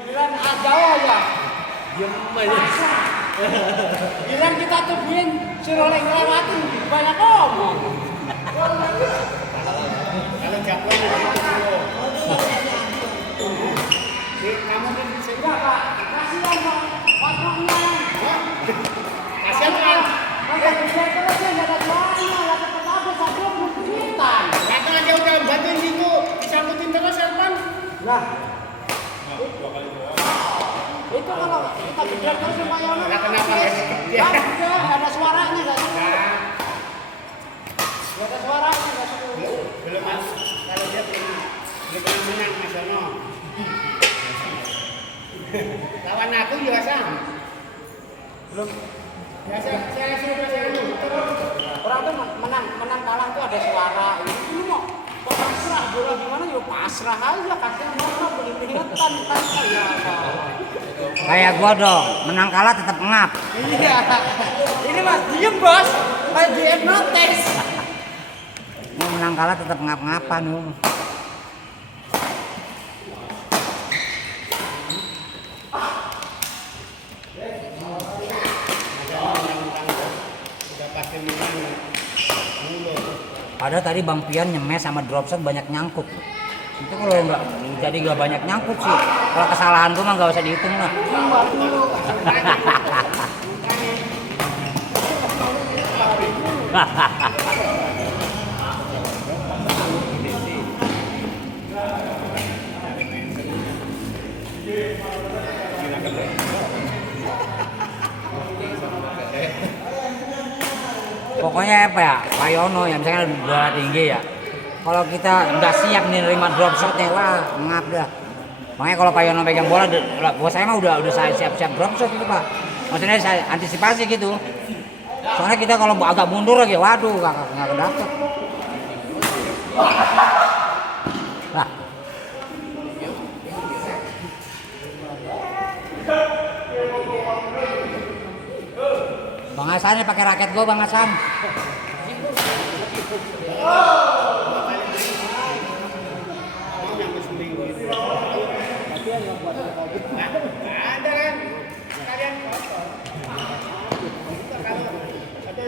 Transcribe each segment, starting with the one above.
Giliran Jawa ya. Diem aja. Giliran kita tungguin suruh ngelewatin banyak ngomong. Kalau jagoan Kamu di sini Pak. Kasihan Pak. Waktunya. kasihan kan? Masa bisa terus ya enggak ada suaranya, enggak dapat apa satu kesulitan. Datang aja udah bantuin situ, disangkutin terus Serpan. Nah. Itu kalau kita gejar terus supaya Nah, kenapa ya? Enggak ada suaranya enggak seru. Enggak ada suaranya enggak seru. Belum mas, kalau dia belum pernah menang Mas Yono. Lawan aku juga sama. Belum. Ya saya sudah Orang tuh menang kalah tuh ada suara. Ini mau pasrah bola gimana ya pasrah aja kasihan mana boleh ingetan kan ya. Kayak gua dong, menang kalah tetap ngap. Iya. Ini Mas diem Bos. Kayak di hypnotis. Mau menang kalah tetap ngap-ngapan lu. udah pasti menang. Padahal tadi Bang Pian nyemes sama drop shot banyak nyangkut. Itu kalau nggak jadi nggak banyak nyangkut sih. Kalau kesalahan gua mah nggak usah dihitung lah. Pokoknya apa ya, Pak Yono ya misalnya bola tinggi ya. Kalau kita nggak siap nih nerima drop shotnya lah, ngap dah. Makanya kalau Pak Yono pegang bola, bos saya mah udah saya siap-siap drop shot itu Pak. Maksudnya saya antisipasi gitu. Soalnya kita kalau agak mundur lagi, waduh nggak kedapet. Nah. Bang Hasan nih pakai raket gua Bang Hasan. Ada kan? Kalian kotor. Ada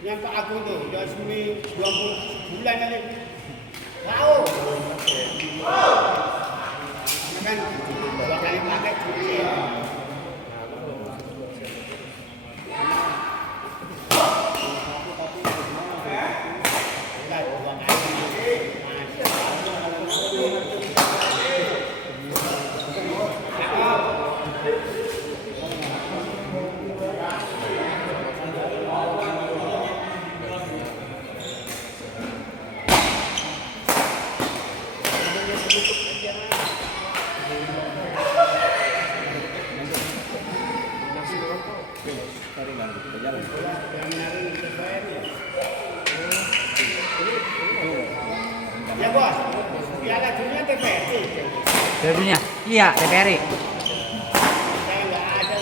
yang ke aku tuh, udah semi 20 bulan kali. Tahu? Kan 2 kali pakai cuci. Ya bos, Piala Dunia TVRI. Jadinya, iya TVRI. Saya nggak ada.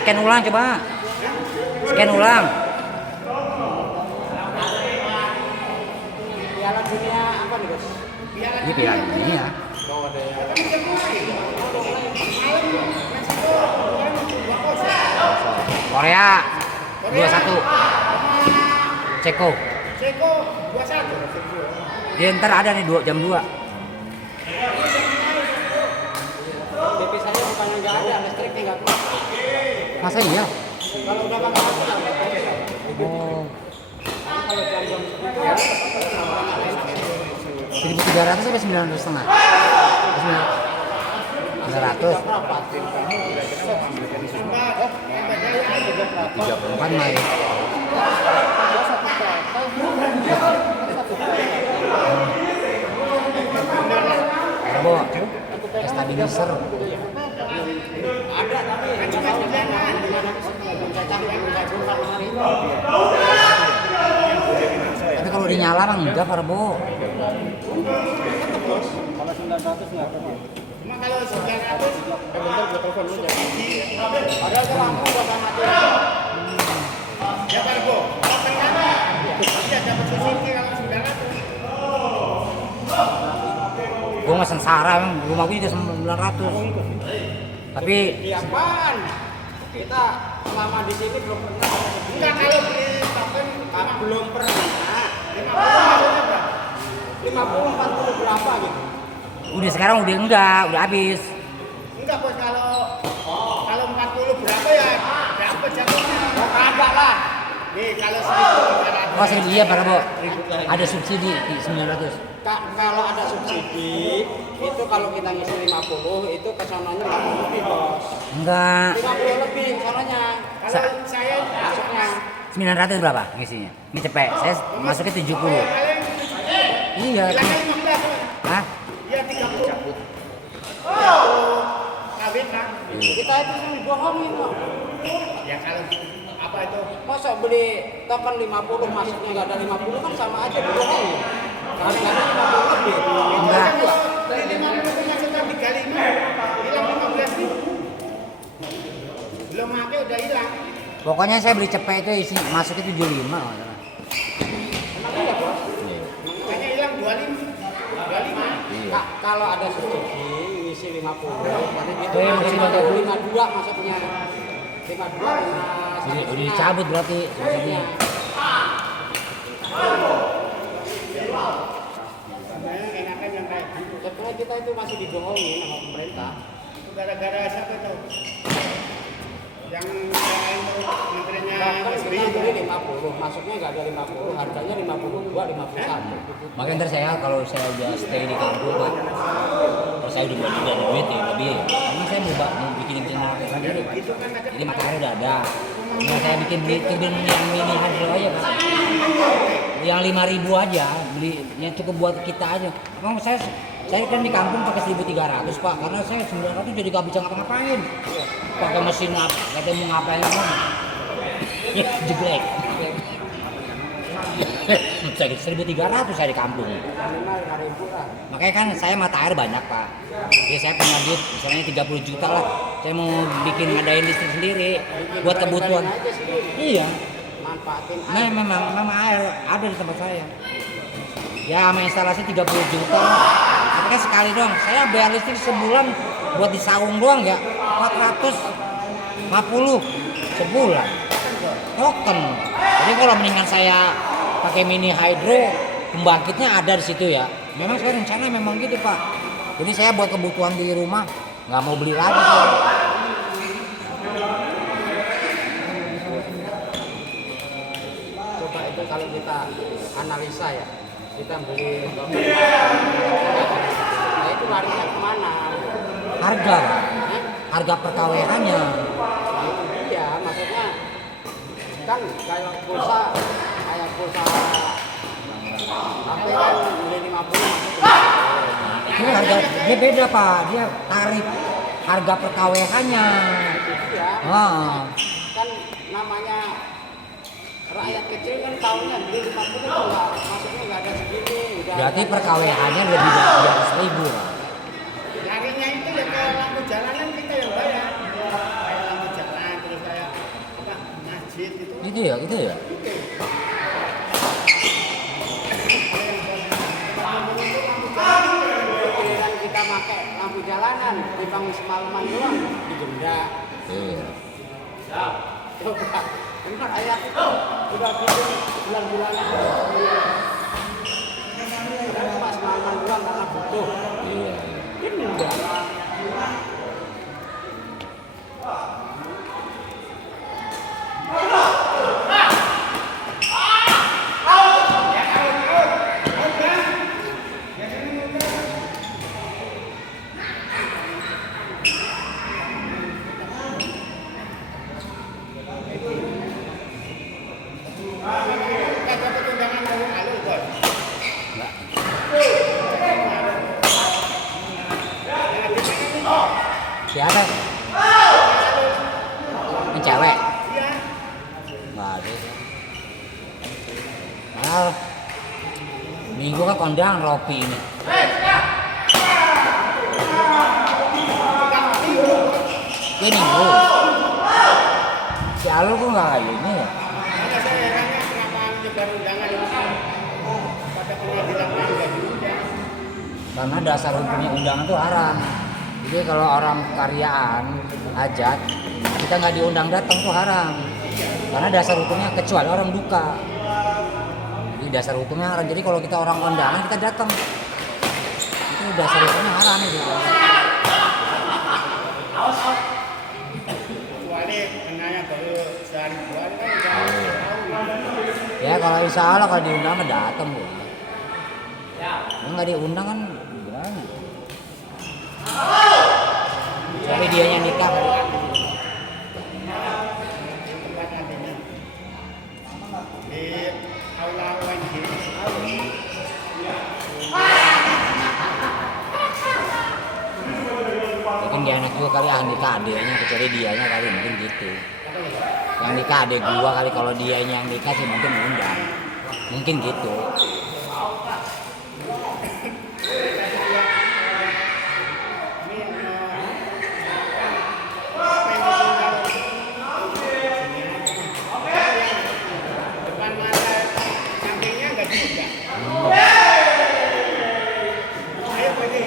Scan ulang coba. Scan ulang. Piala dunia apa nih Bos? Ini Piala Dunia. Korea 2-1. Ceko. Ceko 21. Dia ntar ada nih jam 2. TV saya bukannya nggak ada, listriknya nggak keluar. Masa iya? Kalau udah nggak ada, Oh. kalau jam-jam segitu ya. 1.300 sampai 900 setengah. 900. Bukan main. Turbo, stabilizer. Ada Tapi kalau dinyala mah enggak Farbo. kalau 900 nggak ada. Cuma kalau 900, Bentar gue telepon dulu ya. Ada tuh lampu buat mati. ya Pak Rebo, ternyata dia dapat posisi kalau 900. Gua mah sengsara emang rumah gua juga 900. Tapi Di apaan? Kita selama di sini belum pernah ada segini. Enggak, kalau beli token Belum pernah. 50 harganya berapa? 50, 40 berapa gitu. udah sekarang udah enggak, udah habis. Enggak, Bos, kalau 40 berapa ya dapat jatuhnya. Oh, kagak lah. Nih, kalau 1.300. Oh 1000 iya Pak Bo. Ada subsidi di 900. Kalau ada subsidi, itu kalau kita ngisi 50, itu kesononya 50 lebih, Bos. Enggak. 50 lebih sononya. Kalau saya Masuknya. 900 berapa ngisinya? Ini cepet. Saya masuknya 70. kalian Iya. bilangnya 15. Hah? Iya, 30. Kawin kan? Kita itu dibohongin kok. Ya kalau apa itu? Masa beli token 50 masuknya nggak ada 50 kan sama aja dibohongin. Karena nggak ada 50 lebih. Enggak. Kalau beli 50 itu masuknya 35, hilang 15.000. Belum pakai udah hilang. Pokoknya saya beli cepet itu isi masuknya 75. Emang iya, Bos? Makanya hilang 25. Kalau ada subsidi ngisi 50, berarti itu Oh, iya, maksimal 52 masuknya. 52 Udah dicabut berarti subsidinya. Sebenarnya enakan yang kayak gitu. Sebenarnya kita itu masih dibohongin sama pemerintah. Itu gara-gara siapa tuh? Yang menterinya Bahkan SBY kita itu. beli 50, masuknya nggak ada 50, harganya 52, 51. Makanya ntar saya kalau saya udah stay di kampung Pak, kalau saya udah ada duit ya lebih. Karena saya mau bikin channel sendiri Pak. Itu kan ada Jadi materialnya udah ada. Nah, saya bikin beli turbin yang mini hydro aja Pak. Yang 5.000 aja, beli yang cukup buat kita aja. Emang saya kan di kampung pakai 1.300 Pak, karena saya 900 jadi gak bisa ngapa-ngapain. Pakai mesin apa, katanya mau ngapain kan? Ya, jeglek. Saya 1.300 saya di kampung. Minimal 5.000 lah. Makanya kan saya mata air banyak Pak. Jadi saya punya duit misalnya 30 juta lah. Saya mau bikin ngadain listrik sendiri buat kebutuhan. Bikin aja sendiri. Iya. Manfaatin Nah, aja. memang air ada di tempat saya. Ya, sama instalasi 30 juta. Tapi kan sekali doang. Saya bayar listrik sebulan buat di saung doang ya. 450 sebulan. Token. Jadi kalau mendingan saya pakai mini hydro, pembangkitnya ada di situ ya. Memang saya rencana memang gitu Pak. Jadi saya buat kebutuhan di rumah nggak mau beli lagi. Pak. Coba itu kalau kita analisa ya, kita beli nah itu larinya kemana? Harga, Pak. Eh? Harga per KWH-nya. Nah, itu dia, maksudnya kan kayak pulsa HP kan beli 50 masuk Ini harga dia beda Pak. Dia tarif harga per KWH-nya. itu dia. Kan namanya rakyat kecil kan tahunnya beli 50 itu nggak, maksudnya nggak ada segini. Berarti per KWH-nya lebih dari 200.000 Pak. Larinya itu ya ke lampu jalanan kita yang bayar. Kayak lampu jalan terus kayak apa masjid itu. Gitu ya. Giliran kita pakai lampu jalanan, dibangun semalaman doang, digenda. Iya. Coba, benar ayat itu udah bikin bulan-bulanan. Udah cuma semalaman doang karena butuh. Iya. Denda. Kita dapat undangan lalu bos. Siapa? Ini cewek? Iya. Nggak ada. Ah, minggu kan kondangan Ropi ini. Ini minggu. Si Alul kok nggak kayak ini ya? Karena saya herannya kenapa menyebar undangan ini pada pengadilan enggak diundang. Karena dasar hukumnya undangan tuh haram. Jadi kalau orang karyaan hajat kita nggak diundang datang tuh haram. Karena dasar hukumnya kecuali orang duka. Jadi dasar hukumnya haram. Jadi kalau kita orang undangan kita datang. Itu dasar hukumnya haram gitu. Kecuali kenanya baru sehari dua hari kan udah tahu. Ya kalau insya Allah kalau diundang mah datang bu. Kalau nggak diundang kan gimana? Tapi dianya nikah kali. Tempat nantinya di aula UNJ. Mungkin dia anak juga kali nikah adiknya kecuali dianya kali mungkin gitu. Yang nikah adek gua kali kalau dianya yang nikah sih mungkin undang. Mungkin gitu. Depan mata sampingnya nggak juga. Ayo pergi.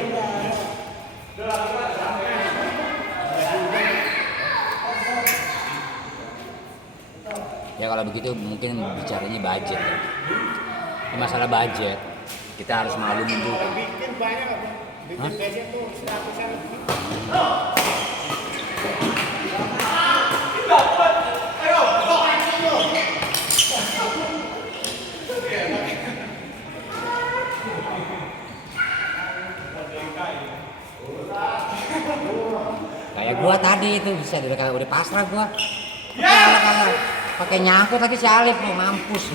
Ya kalau begitu mungkin bicaranya budget ya. Ini masalah budget kita harus maklumin juga. Bikin banyak apa? Bikin budget tuh 100-an lebih. Kayak gua tadi itu bisa udah pasrah gua. Kayak pakai nyangkut tapi si Alif mau mampus.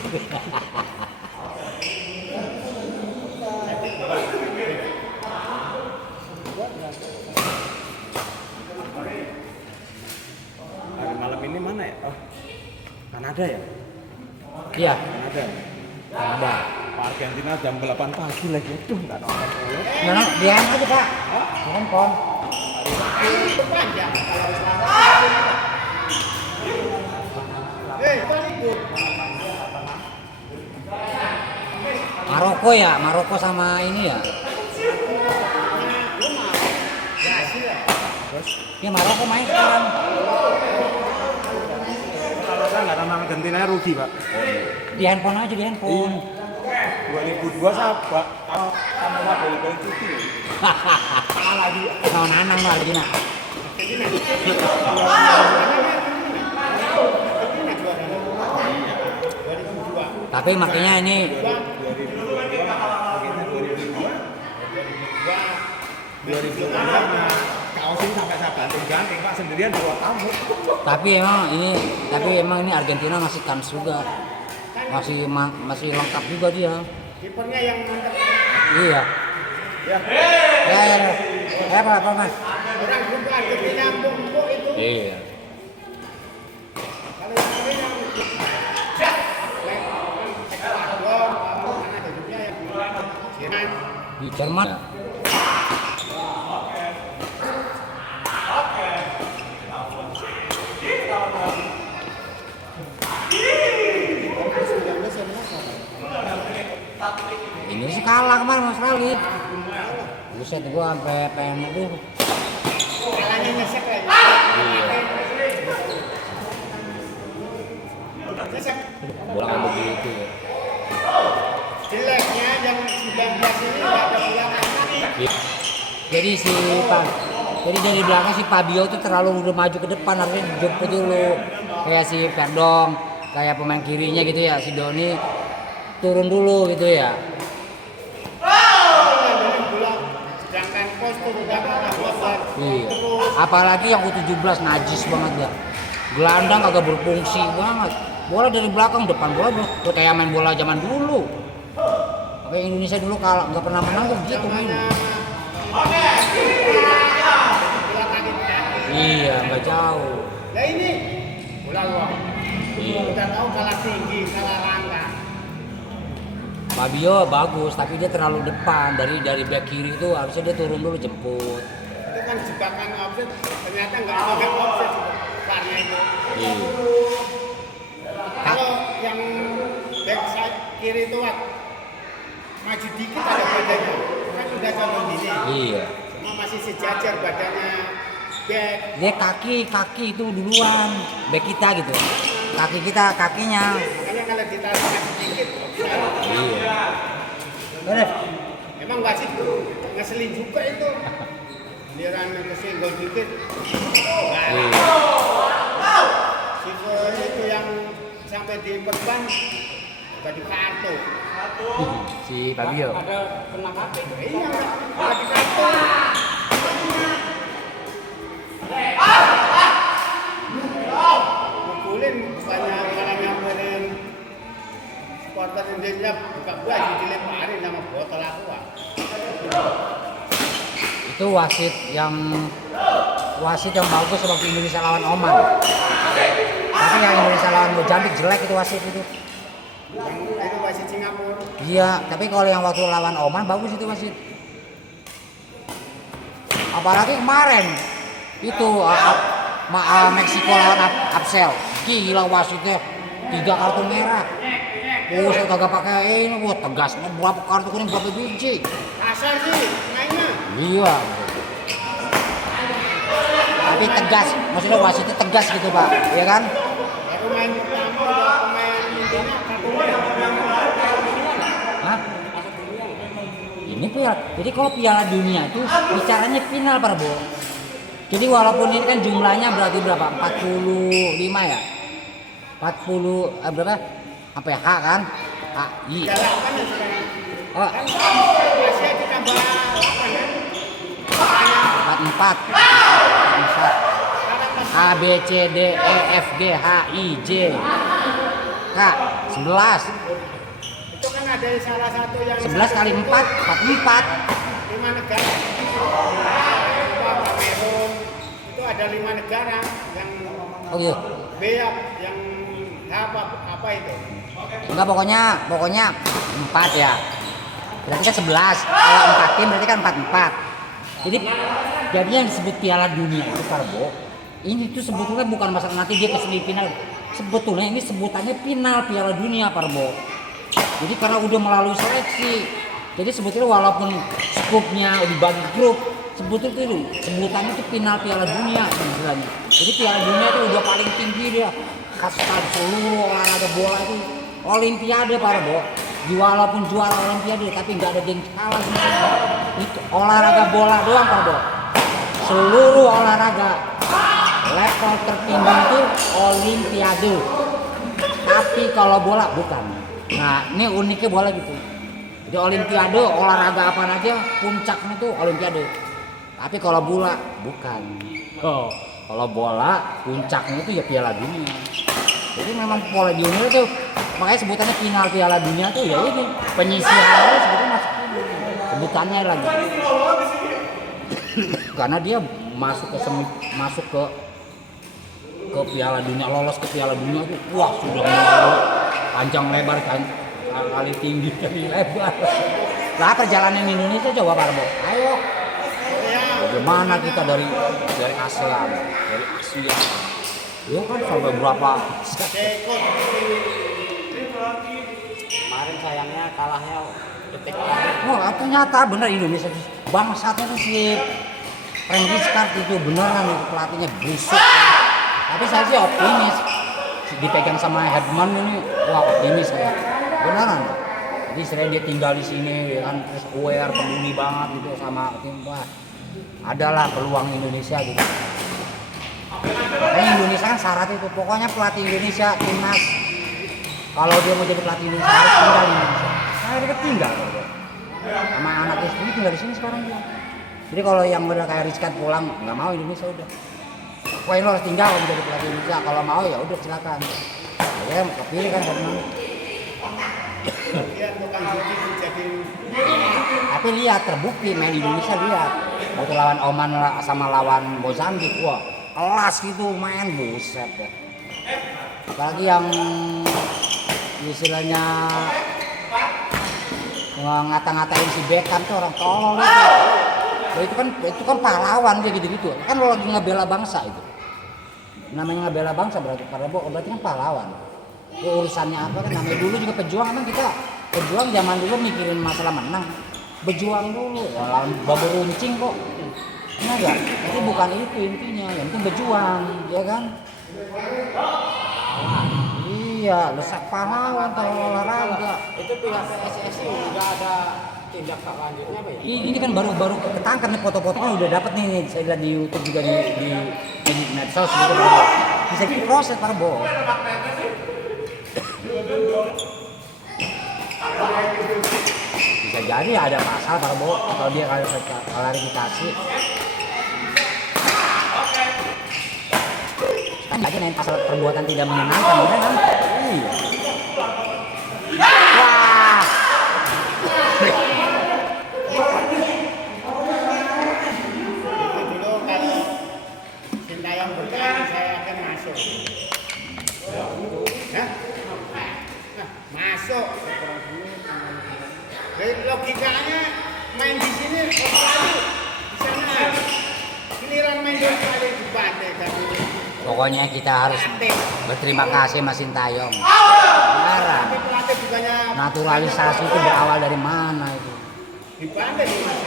Hari malam ini mana ya? Oh, Kanada ya? Iya, Kanada. ada. Argentina jam 8 pagi lagi. Aduh, nggak nonton dulu. Nah, dia aja Pak. Handphone. Panjang kalau Selasa. Itu libur. Maroko ya, Maroko sama ini ya. Ya Maroko main sekarang. Kalau saya nggak nonton Argentina rugi, Pak. Di handphone aja di handphone. 2002 saya sama beli cuti. Kalah dia. Sama Nanang lah Argentina. Tapi makanya ini Kaos ini sampai saya ganting Pak sendirian bawa tamu. tapi emang ini Argentina masih kans juga. Masih lengkap juga dia. Kipernya yang mantap. Iya. Ya. Ya. Apa Mas? Orang grup Argentina empuk itu. Iya. Kalau yang lain yang Ekuador, mana ada juga yang Jerman. Di Jerman. Ini sih kalah kemarin Mas Rali. Buset gua sampai pengen aduh. Kalahnya nyesek lagi. Iya. Nyesek. Bola nggak begitu. Jeleknya yang 19 ini nggak ada bola kaki. Jadi jadi dari belakang si Fabio tuh terlalu udah maju ke depan, harusnya dijemput dulu. Kayak si Perdong, kayak pemain kirinya gitu ya, si Doni turun dulu gitu ya. Sedangkan pos turun dapat buat Iya. Apalagi yang U17 najis banget ya. Gelandang kagak berfungsi banget. Bola dari belakang depan bola kayak main bola zaman dulu. Kayak Indonesia dulu kalau nggak pernah menang tuh gitu main. Iya, nggak jauh. Nah ini bola luar. Iya. Udah tahu kalah tinggi, kalah rangka. Fabio bagus, tapi dia terlalu depan dari back kiri itu harusnya dia turun dulu jemput. Itu kan jebakan offset, ternyata nggak pakai offset karena itu. Iya. Kalau yang back side kiri itu maju dikit ada badannya, kan udah condong gini. Iya. Cuma masih sejajar badannya back. Dia kaki itu duluan, back kita gitu. Kaki kita, kakinya. Makanya kalau ditarik sedikit, Iya. Bener. memang wasit ngeselin juga itu. Giliran kesenggol dikit. Nah, itu yang sampai di perban baju kartu. Si Fabio. Ada kena mati. Iya, baju kartu. Mukulin banyak orang nyamperin supporter Indonesia buka baju dilemparin sama botol aqua. Itu wasit yang bagus waktu Indonesia lawan Oman. Tapi yang Indonesia lawan Mozambik jelek itu wasit itu. Yang itu wasit Singapura. Iya, tapi kalau yang waktu lawan Oman bagus itu wasit. Apalagi kemarin itu Meksiko lawan Absel. Gila wasitnya 3 kartu merah. Saya kagak pakai ini, tegas. Berapa kartu kuning berapa biji? Kasar sih mainnya. Iya. Tapi tegas, maksudnya wasitnya tegas gitu Pak, ya kan? Baru main pertama udah pemain intinya kartu merah. Hah? Ini piala. Jadi kalau Piala Dunia itu bicaranya final Pak Bo. Jadi walaupun ini kan jumlahnya berarti berapa? 45 ya? 40 berapa? Apa ya? H kan? H, I. 38 ya sekarang. Oh, Kan Asia ditambah 8 kan? 44. 44. A B C D E F G H I J K 11. Itu kan ada salah satu yang 11 kali 4 44. 5 negara. Kamerun itu ada 5 negara yang Oh gitu. B yang apa itu? Enggak, pokoknya 4 ya. Berarti kan 11. Kalau 4 tim berarti kan 44. Jadi yang disebut Piala Dunia itu Parbo, ini tuh sebetulnya bukan masalah nanti dia ke semifinal. Sebetulnya ini sebutannya final Piala Dunia Parbo. Jadi karena udah melalui seleksi. Jadi sebetulnya walaupun skupnya dibagi grup, sebetulnya itu sebutannya itu final Piala Dunia istilahnya. Jadi Piala Dunia itu udah paling tinggi dia. Kasta seluruh olahraga bola itu Olimpiade Parbo. Walaupun juara Olimpiade tapi nggak ada yang kalah semuanya. Itu olahraga bola doang Parbo. Seluruh olahraga level tertinggi itu Olimpiade. Tapi kalau bola bukan. Nah ini uniknya bola gitu. Jadi Olimpiade olahraga apa aja puncaknya tuh Olimpiade. Tapi kalau bola bukan. Oh, kalau bola puncaknya itu ya Piala Dunia. Jadi memang Piala Dunia itu makanya sebutannya final Piala Dunia tuh ya ini penyisihannya sebetulnya masuk sebutannya lagi. Karena dia masuk ke Piala Dunia, lolos ke Piala Dunia itu wah sudah melalui panjang lebar kan kali tinggi kali lebar. Lah perjalanan Indonesia coba Parbo. Ayo. Bagaimana kita dari ASEAN, dari Asia. Ya kan sampai berapa? Kemarin sayangnya kalahnya detik terakhir. Oh, ternyata bener Indonesia bangsatnya tuh si Frank Rijkaard itu beneran itu pelatihnya busuk. Tapi saya sih optimis dipegang sama Herman ini, wah optimis saya. Beneran. Jadi selain dia tinggal di sini ya kan terus aware peduli banget gitu sama tim, wah adalah peluang Indonesia gitu. Makanya Indonesia kan syarat itu, pokoknya pelatih Indonesia timnas kalau dia mau jadi pelatih Indonesia harus tinggal di Indonesia. Nah dia tinggal gitu. Sama anak istri tinggal di sini sekarang dia. Jadi kalau yang udah kayak Rizkat pulang nggak mau Indonesia udah. Pokoknya lo harus tinggal kalau jadi pelatih Indonesia. Kalau mau ya udah silakan. Ya kepilih kan Herman. Dia tukang judi jadi. Tapi lihat terbukti main di Indonesia lihat. Waktu lawan Oman sama lawan Mozambik, wah kelas gitu main buset ya. Apalagi yang istilahnya ngata-ngatain si Beckham tuh orang tolol itu. Nah, itu kan pahlawan dia gitu-gitu. Kan lo lagi ngebela bangsa itu. Namanya ngebela bangsa berarti kan pahlawan. Urusannya apa kan namanya dulu juga pejuang kan kita pejuang zaman dulu mikirin masalah menang. berjuang dulu. Ya, babu runcing kok. Nah, enggak, itu bukan itu intinya, yang penting berjuang, ya kan? Iya, lesak pahlawan kalau olahraga. Itu pihak PSSI nggak ada tindak lanjutnya apa ya? Ini kan baru ketangkap nih foto-fotonya udah dapet nih, saya lihat di YouTube juga di medsos gitu baru. Bisa diproses Pak Bo. Bisa jadi ada pasal Pak Bo kalau dia klarifikasi. Kan aja nih pasal perbuatan tidak menyenangkan, bener kan? Iya. Wah. Itu dulu kalau Sintayong bertanding saya akan masuk. Hah? Nah, masuk. Jadi logikanya main di sini Australia di sana. Giliran main di Australia di Pantai kan. Pokoknya kita harus berterima kasih Mas Sintayong. Beneran. Tapi pelatih bukannya Naturalisasi itu berawal dari mana itu? di Pantai di mana?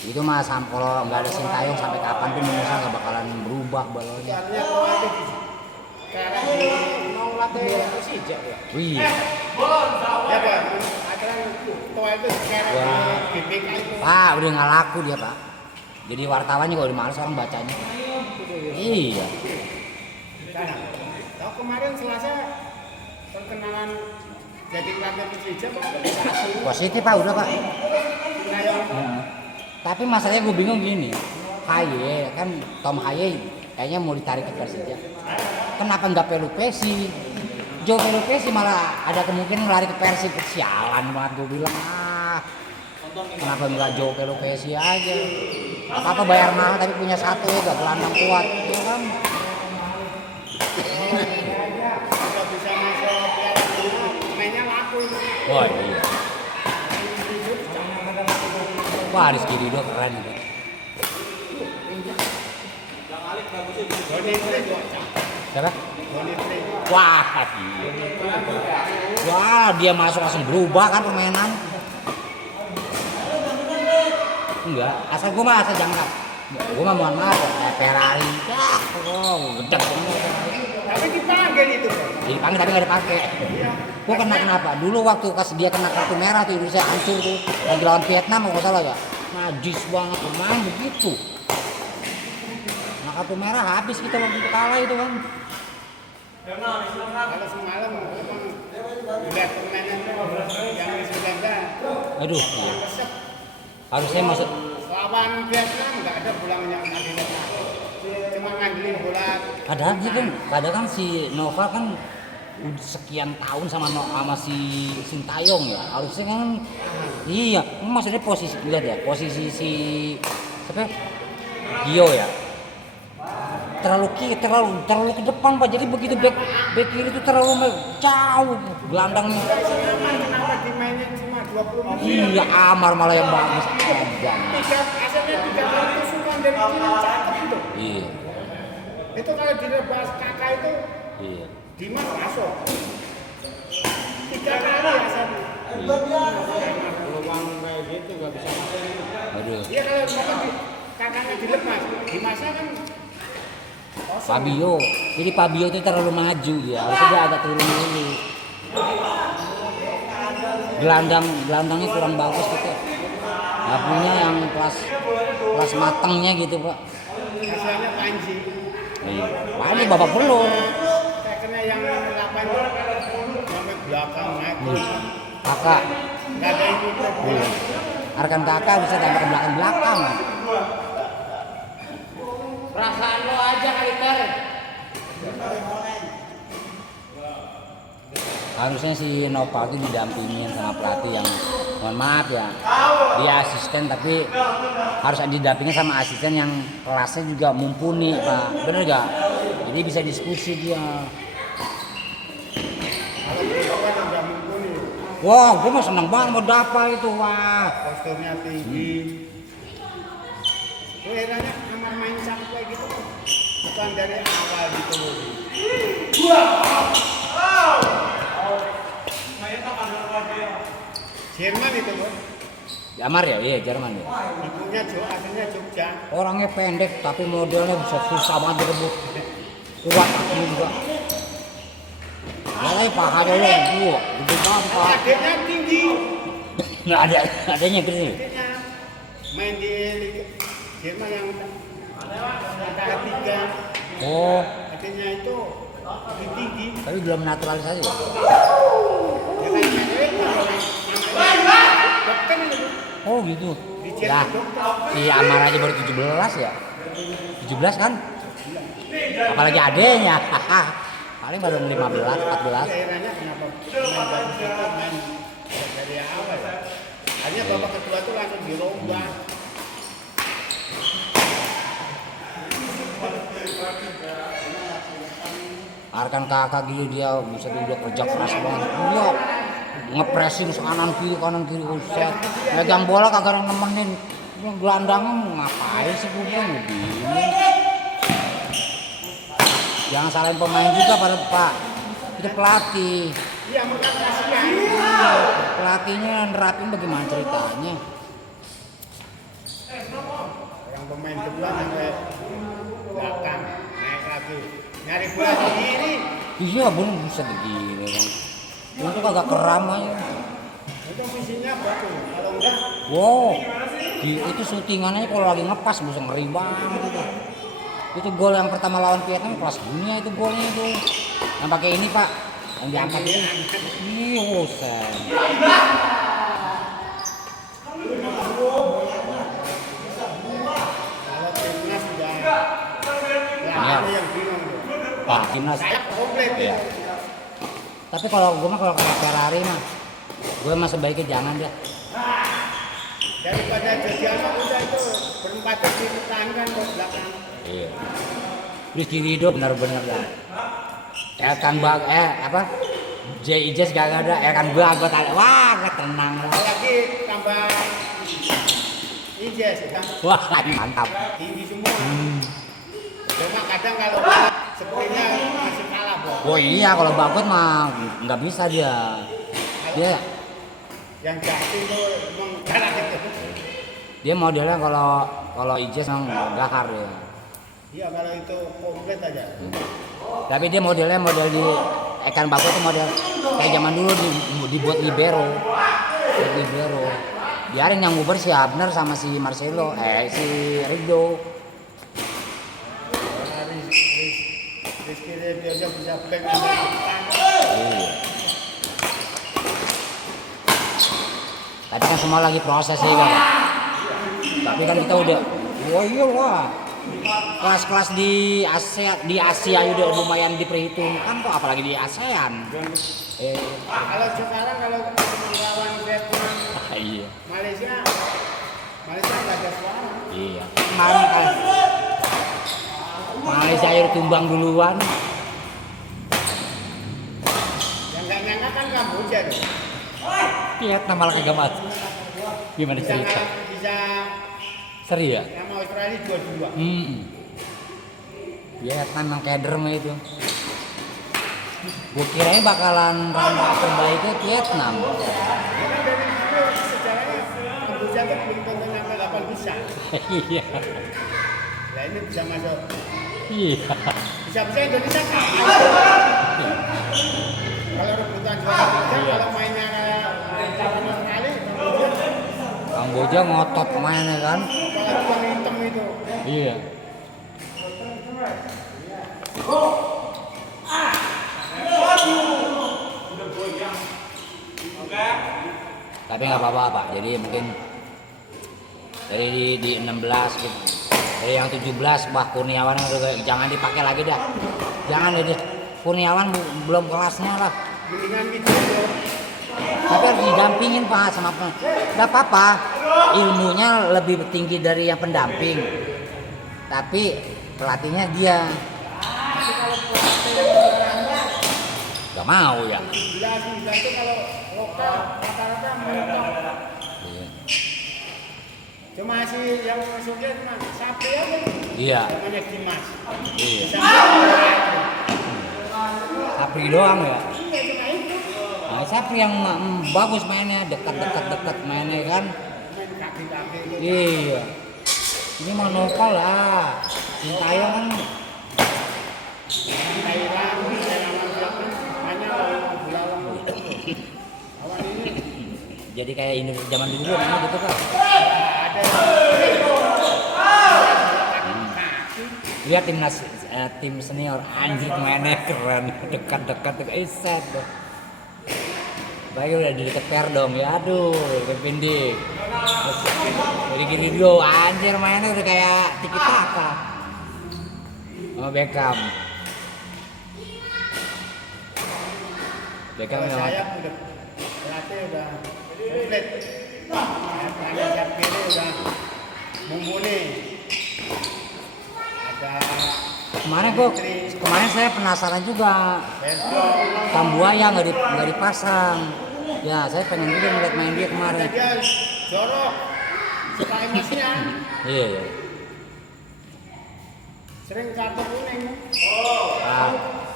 Itu mas kalau nggak ada Sintayong sampai kapan pun Indonesia nggak bakalan berubah balonnya. Artinya pelatih di sekarang di Mau latih Persija ya? Wih, ya Pak, aturan tua itu sekarang Wah. di BPK itu. Pak udah nggak laku dia Pak. Jadi wartawan juga udah males orang bacanya. Iya. Nah, tahu kemarin Selasa perkenalan jadi pelatih Persija Pak. Positif Pak udah Pak. Sintayong. Tapi masalahnya gue bingung gini, Haye kan Tom Haye kayaknya mau ditarik ke Persija. Kenapa nggak Pelupesi? Joe Pelupesi malah ada kemungkinan lari ke Persib. Sialan banget gue bilang. Kenapa nggak Joe Pelupesi aja? Apa bayar mahal tapi punya satu ya gak gelandang kuat, ya kan? Sudah bisa masuk Piala Dunia, mainnya laku. Wah iya. Wah Rizky Ridho keren itu. Doni Trik bocah. Siapa? Doni Trik. Wah iya. Wah dia masuk langsung berubah kan permainan. Enggak, asal gue mah asal jangkap. Gue mah mohon maaf ya, Ferrari. Gedek banget. Tapi dipanggil itu Pak. Dipanggil tapi nggak dipakai. Gue kenapa? Dulu waktu pas dia kena kartu merah tuh Indonesia hancur tuh. Lagi lawan Vietnam kalau salah ya. Najis banget pemain begitu. Nah kartu merah habis kita waktu itu kalah itu kan. Kalau semalam memang lihat permainan yang di Belanda. Aduh, iya. Harusnya masuk. Lawan Vietnam nggak ada pulang yang ngandelin. Cuma ngandelin bola. Padahal kan si Nova kan udah sekian tahun sama si Sintayong ya. Harusnya kan iya, maksudnya posisi lihat ya, posisi si siapa? Gio ya. Terlalu ke depan Pak. Jadi begitu back kiri itu terlalu jauh gelandangnya. Kenapa dimainin cuma 20 menit? Iya, Amar malah yang bagus. Aja. Asalnya 3 kali tusukan dari kiri cakep itu. Iya. Itu kalau direbas kakak itu Iya. Dimas masuk. 3 kali asalnya. Peluang kayak gitu nggak bisa masuk. Aduh. Iya kalau kakaknya dilepas, Dimasnya kan kosong. Fabio. Jadi Fabio itu terlalu maju dia. Harusnya dia agak turun dulu. Gelandangnya kurang bagus gitu. Nggak punya yang kelas matangnya gitu Pak. Hasilnya Panji. Iya. Panji babak belur. Kayak kena yang 8 sampai belakang naik. Kakak. Nggak ada yang ikut bola. Arkan kakak bisa sampai ke belakang. Perasaan lo aja kali Ter. Harusnya si Nova itu didampingin sama pelatih yang mohon maaf ya, dia asisten tapi harus didampingin sama asisten yang kelasnya juga mumpuni Pak, bener gak? Jadi bisa diskusi dia. Kalau Budokan udah mumpuni. Wah, gue mah seneng banget mau dapat itu wah. Posturnya tinggi. Gue herannya Amar main campur kayak gitu. Bukan dari awal gitu. Jerman itu Bos. Amar ya, iya Jerman ya. Ibunya aslinya Jogja. Orangnya pendek tapi modelnya bisa susah banget direbut. Kuat juga. Nah, tapi pahanya lu gua, gede banget pak. Adiknya tinggi. Nggak ada, adanya gede. Adiknya main di Liga Jerman yang antara 3. Oh, Adiknya itu lebih tinggi. tapi belum naturalisasi ya? Ya kayak namanya dokter itu. Oh gitu. Di Ya, Jerman dokter. si Amar aja baru 17 ya? 17 kan? Apalagi adenya. Paling baru 15, 14. Daerahnya kenapa main bagus itu main dari awal ya? Hanya babak kedua tuh langsung dirombak. Arkan kakak gitu dia bisa udah kerja keras banget. Dia ngepressing kanan kiri uset. Megang bola kagak ada nemenin. Bilang gelandangan mau ngapain sih gue bilang begini. Jangan salahin pemain juga pada Pak. Itu pelatih. Iya, mereka kasihan. Pelatihnya nerapin bagaimana ceritanya. Orang pemain kedua sampai belakang naik lagi nyari bola sendiri. Iya belum bisa begini kan. Itu kagak keram aja. Itu visinya bagus. Kalau enggak, Wow, itu syutingannya kalau lagi ngepas bisa ngeri banget itu. Itu gol yang pertama lawan Vietnam kelas dunia itu golnya itu. Yang pakai ini Pak, yang diangkat itu. Iya, bosan. kalau timnas sudah ya, Iya. ada yang bingung tuh. Pak Timnas. Saya komplit Iya. ya. Tapi kalau gue mah kalau kayak Ferrari mah, gue mah sebaiknya jangan deh. Daripada jadi anak udah itu berempat dipertahankan ke belakang. Iya. Rizky Ridho benar-benar dah. Elkan Bag, apa? J. Ijes gak ada, Elkan Bagot ada. Wah, tenang lah. Apalagi tambah Ijes kan Wah, mantap. tinggi semua. Cuma kadang kalau sprintnya masih kalah bos. Oh iya, kalau Bagot mah nggak bisa dia. Dia Yang jatuh itu emang kalah gitu. dia modelnya kalau Ijes memang gahar ya. Iya kalau itu komplit aja. Tapi dia modelnya model di Ekan Bagot itu model kayak zaman dulu dibuat libero. Buat libero. Biarin yang nguber si Abner sama si Marcelo, si Ridho. Rizky dia aja bisa back sampai depan. Iya. Tapi kan semua lagi proses sih kan. Tapi kan kita udah, wah iya lah. Kelas-kelas di Asia udah lumayan diperhitungkan kok, apalagi di ASEAN. Kalau sekarang kalau melawan Vietnam, Iya. Malaysia nggak ada suara. Iya. Kemarin kan Malaysia air tumbang duluan. Yang nggak nyangka kan Kamboja tuh. Vietnam malah kagak mati. Gimana Bisa cerita? bisa Seri ya? sama Australia 2-2. Vietnam yang keder mah itu. Gue kirain bakalan runner terbaiknya Vietnam. Ya kan dari dulu sejarahnya Kamboja tuh belum tentu nyampe 8 besar. Iya. Nah ini bisa masuk. Iya. Bisa-bisa Indonesia kalah. Kalau rebutan juara tiga, kalau mainnya kayak Australia, Kamboja ngotot mainnya kan. apalagi yang hitam itu. Iya. Tapi nggak apa-apa Pak. Jadi mungkin dari di 16 gitu. Dari yang 17 Bah Kurniawan udah jangan dipakai lagi dah. Jangan deh. Kurniawan belum kelasnya lah. Mendingan gitu. Tapi harus didampingin Pak sama nggak apa-apa. Ilmunya lebih tinggi dari yang pendamping. Tapi pelatihnya dia nggak mau ya. Jelas itu kalau lokal rata-rata mentok. Iya. Cuma si yang masuknya cuma Sapri aja. Iya. Namanya Dimas. Iya. Sampai Sapri doang ya. iya cuma itu. Nah, Sapri yang bagus mainnya, dekat mainnya kan. Main kaki itu. Iya. Ini mah nopal lah. Sintayong kan Thailand, nama siapa? Hanya bulalang itu. Awan ini jadi kayak ini zaman dulu memang gitu kan. ada Lihat timnas tim senior anjir mainnya keren, dekat-dekat iset tuh. Baik udah di dekat per dong ya, aduh pendek. Jadi gini dulu anjir mainnya udah kayak tiki taka sama Beckham. Beckham kalau ya. saya udah pelatih udah komplit. Tangan siap kiri udah mumpuni. Ada Kemarin saya penasaran juga. Berto. Kambuaya nggak dipasang. Ya saya pengen juga ngeliat main dia kemarin. Dia jorok, suka emosian, Iya. Iya. sering kartu kuning.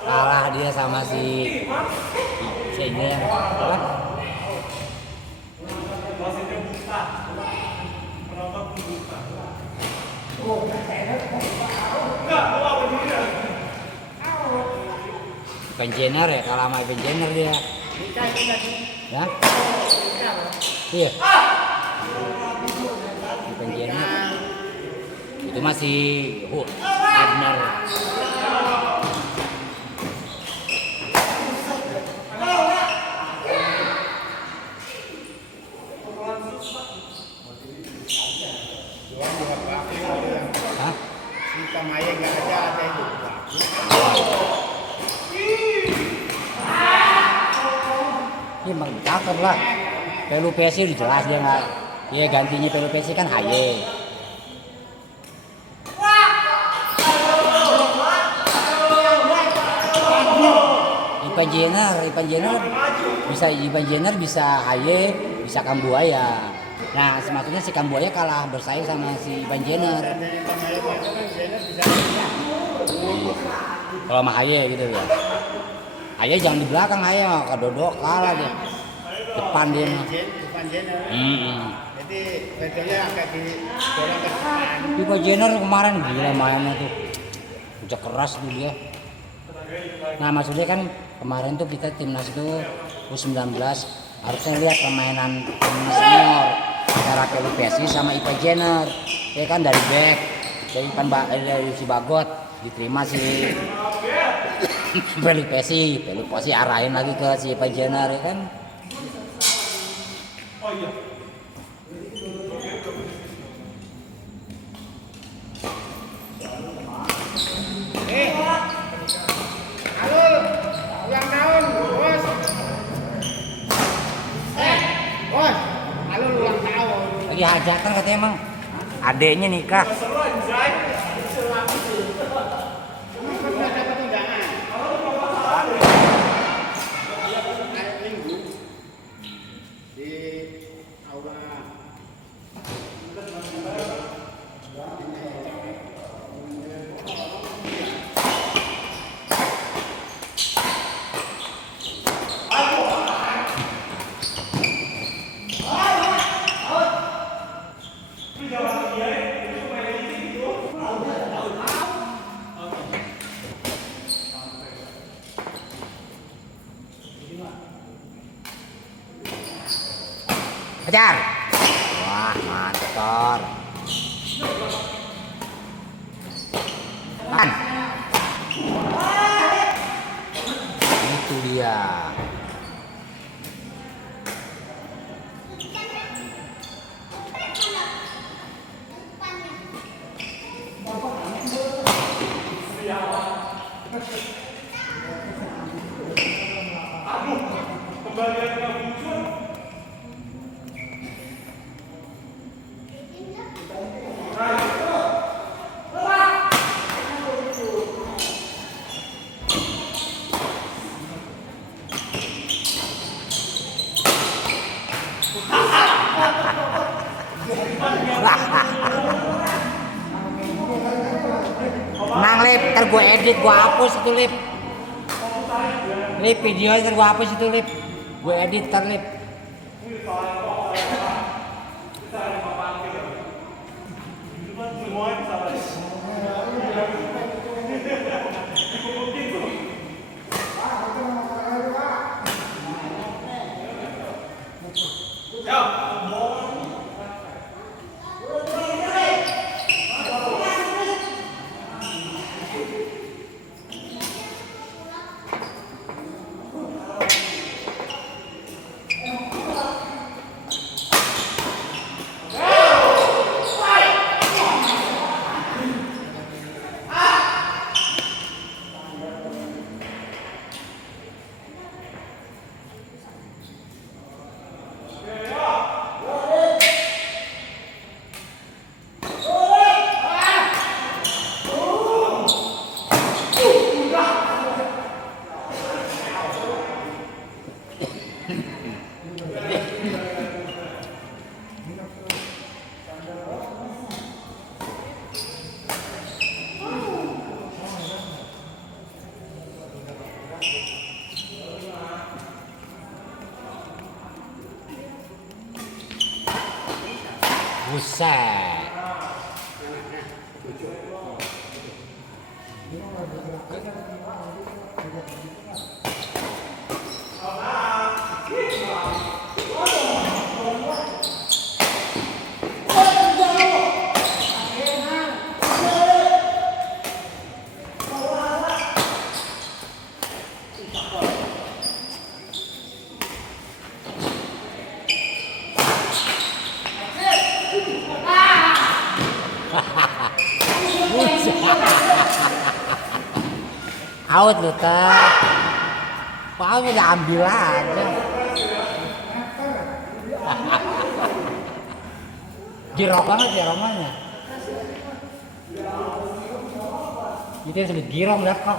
Kalah dia sama si ini yang apa? Ivan Jenner ya, kalah sama Ivan Jenner dia. Nikah itu tadi, Ya? nikah. Iya. Ivan Jenner. Itu masih Abner. Jual juga bagus itu yang Hah? si Kamaya nggak ada itu bagus. Iya emang cakep lah. Pelu Pesi udah jelas dia nggak. Iya gantinya Pelu Pesi kan Haye. Ivan Jenner bisa Haye, bisa Kambuaya. Nah, semaksudnya si Kambuaya kalah bersaing sama si Ivan Jenner. Dan yang Kamaya bagus kan Jenner bisa Kalau sama Haye gitu ya. Haye jangan di belakang Haye mah kedodok kalah dia. Depan dia mah. bukan Jenner. Jadi bedanya agak di dorong ke depan. Ivan Jenner kemarin gila mainnya tuh. Udah keras tuh dia. Nah, maksudnya kan kemarin tuh kita timnas itu U19 harusnya lihat permainan timnas senior antara Pelu Pesi sama Ivan Jenner. Ya kan dari back dari si Bagot diterima si Pelu Pesi arahin lagi ke si Ivan Jenner ya kan. Halo, ulang tahun, bos. Bos, halo ulang tahun. Lagi hajatan katanya emang adeknya nikah. Udah dapat undangan. Hari Minggu di aula. Kejar. Wah, mantap. Kan. Itu dia. Nang Lip, ntar gue edit, gue hapus itu Lip. Lip, videonya ntar gue hapus itu Lip. Gue edit ntar Lip. Buset. Out lu teh. Paul udah ambil aja. Girok banget ya romanya. Itu yang sebut girong dah kok.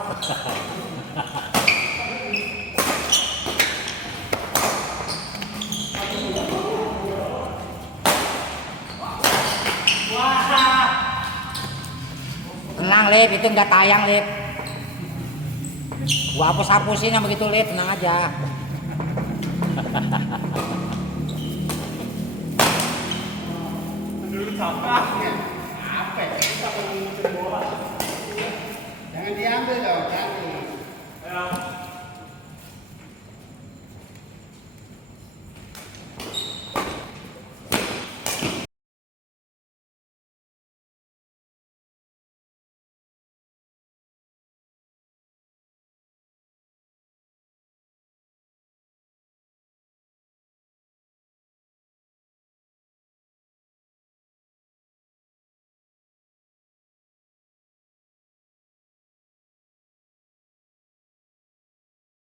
Tenang Lip, itu nggak tayang Lip. Gua hapus-hapusin yang begitu Lip, tenang aja. Apa ya? Kita